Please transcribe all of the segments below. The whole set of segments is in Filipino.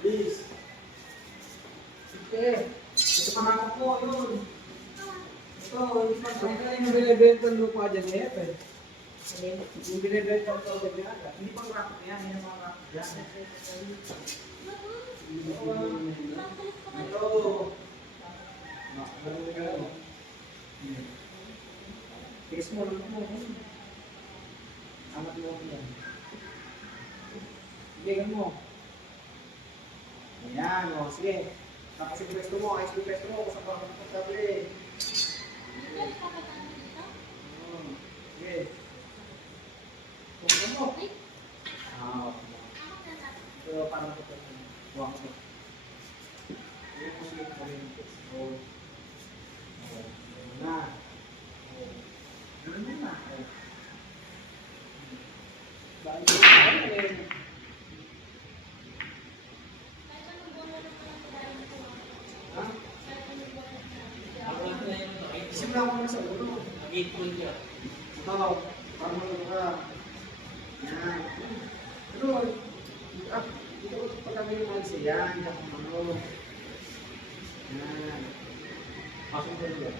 Please. Okay. Ito panakot ko, yun. Ito, hindi pa yung binibenta ng lupa dyan eh. Yung binibenta ng lupa dyan, hindi pang rakot yan, hindi pang rakot yan. Ito. Marami ka lang. Tigas mo lang mo. Amat mo yan. Tigas mo. Ayan, o, sige. Tapos yung presto mo, ayos yung presto mo, kasama ka komportable. Sige. Tungkol mo. Ito, parang ito. Huwag mo. Ayan mo, sige, kami yung presto. Ganun na. Ganun na. Dahil mo, simula ko na sa ulo. Ito, parang ano ka. Yan. Pero, dito ko pag kami yung mga siya, hindi ako ano. Yan. Pasok ko rin.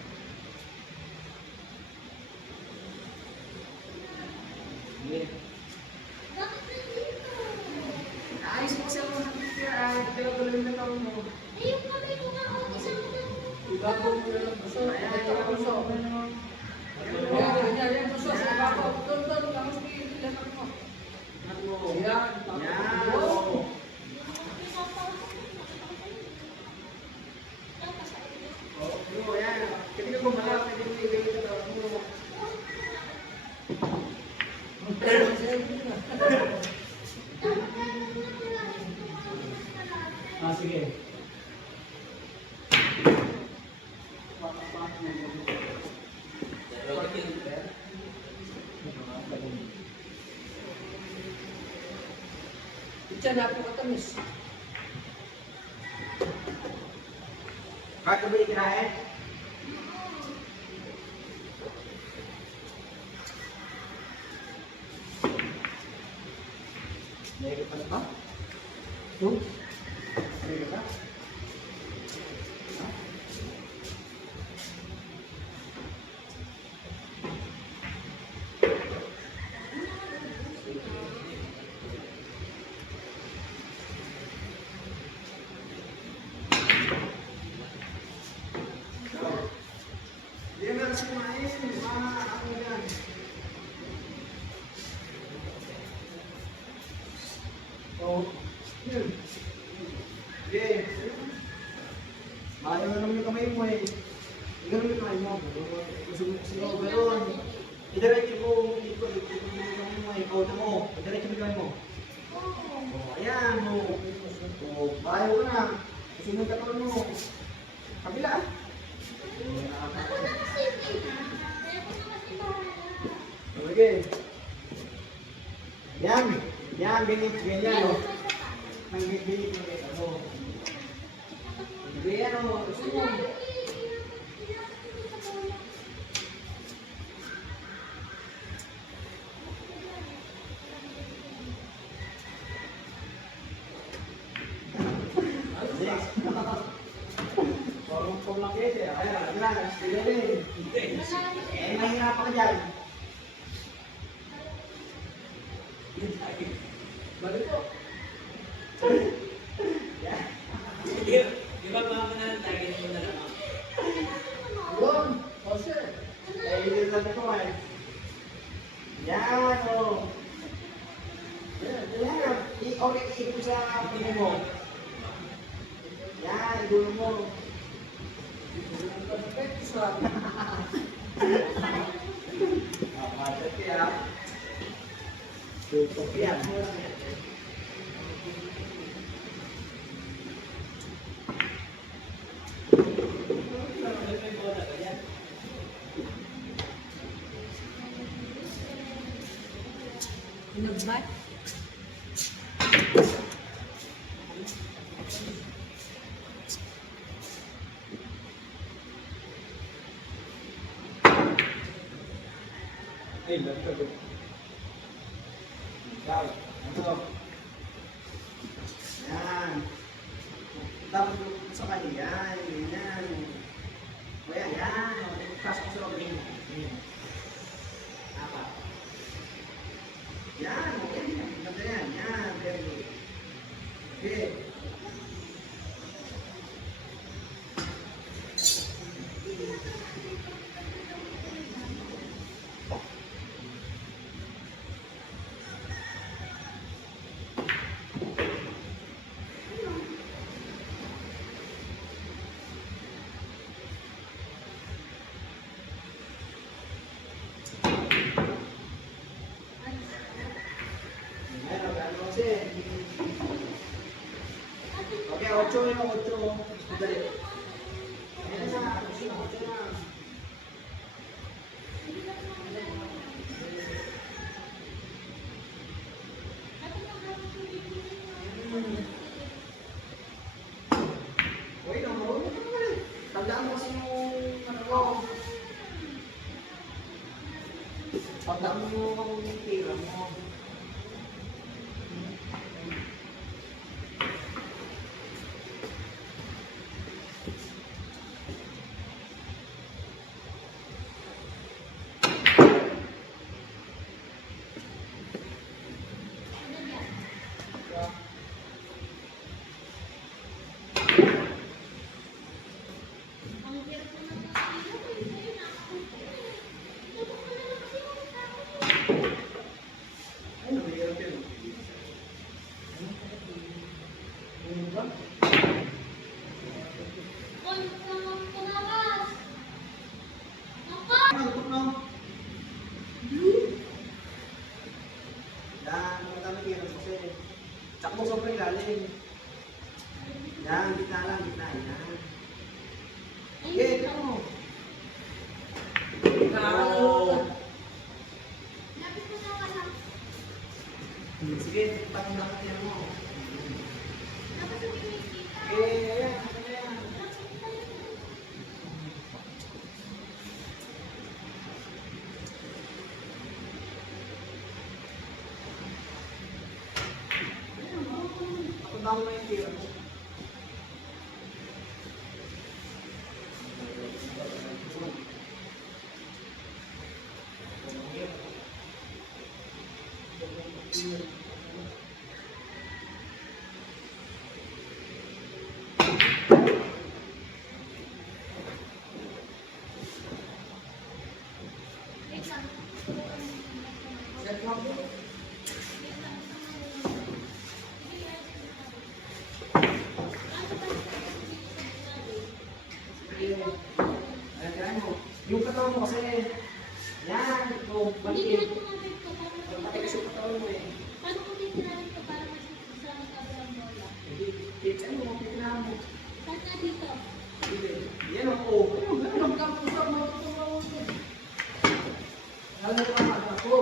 Yan. Ayos mo siya mga kapitira, pero tuloy na tao mo. Ayun kami ko nga ako isang Iba po mo na lang puso. Ayan, iba puso. Ayan, puso. Iba po. Doon, tapos ilan mo. Yan. Yan. Oo, yan. Kasi ko malap, pwede mo ibigay ito tawag mo. Sige. Diyan na po katamis. Bakit ba ikirahin? Mayroon pa na ba? Mayroon pa? Hindi na kasi kumain. Ano yan? Oh. Okay. Ayaw na naman yung kamay mo eh. Igano yung kamay mo. Gusto gano'n. Idiretso mo. Ikot mo yung kamay mo eh. Kauta mo. Idiretso mo yung kamay mo. Oh, ayan. Oh, ayaw ko na. Gusto mo yung katawan mo. Kabila ah. ako na kasi Okay. Yan. Yan, ganyan o. Nangbibili ko rin ako. Ganyan o. Gusto mo. Sorong po lang kasi. Ayan, ayan. Sige din. Eh, mahirap ka dyan. Balik po. Di ba mga kanalang target mo na lang? Yun. O, sir. Eh, hindi lang ako eh. Yan o. Yan. Okay, iikot mo sa pino mo. Yan, dulo mo. Matat kaya. Tutok yan. Nagbat? Ay, laptop. Ikaw, ano? Yan. sa kanya. Yan, yan. Kaya yan. Pasok ko sa loob rin. Apat. Yan, okay. Ganda yan. Yan, very good. Okay. Ayan, ano kasi. Okay, 8 yun, 8. Dali. Ayan na, 8 na. Uy, marunong ka naman eh. Tandaan mo kasi yung ano ko. Tandaan mo yung tira mo. Ang hirap naman kasi yun, eh. Sa'yo nakakapagod eh. Tubok mo na lang kasi yung tao. Ay, nabihirap yun. Ano ba? Oy, tumakas! Ako! Malupot mo. Yan, magdamit yun kasi. Tsaka mo sobrang ilalim. Yan, gitna lang, gitna. Yan. Okay, ito mo. Oo. Lapit mo na wala. Sige, tanong lang yan mo. Dapat sa kinikita. Okay, ayan, ano yan? Patanda mo na yung tira mo. Wait lang. Set lang mo. Ayan, tirahin mo. Yung katawan mo kasi. Yan, ito. Hindi Balikin. na tumabit ko para Patikas yung katawan mo eh. Paano kung titirahin ko para masipag sa kabilang bola? Hindi, ano mo, titirahan mo. Saan na dito? Hindi. Yan ako. Ano, ganun lang ka. Pusap mo. Lalo ka, ako.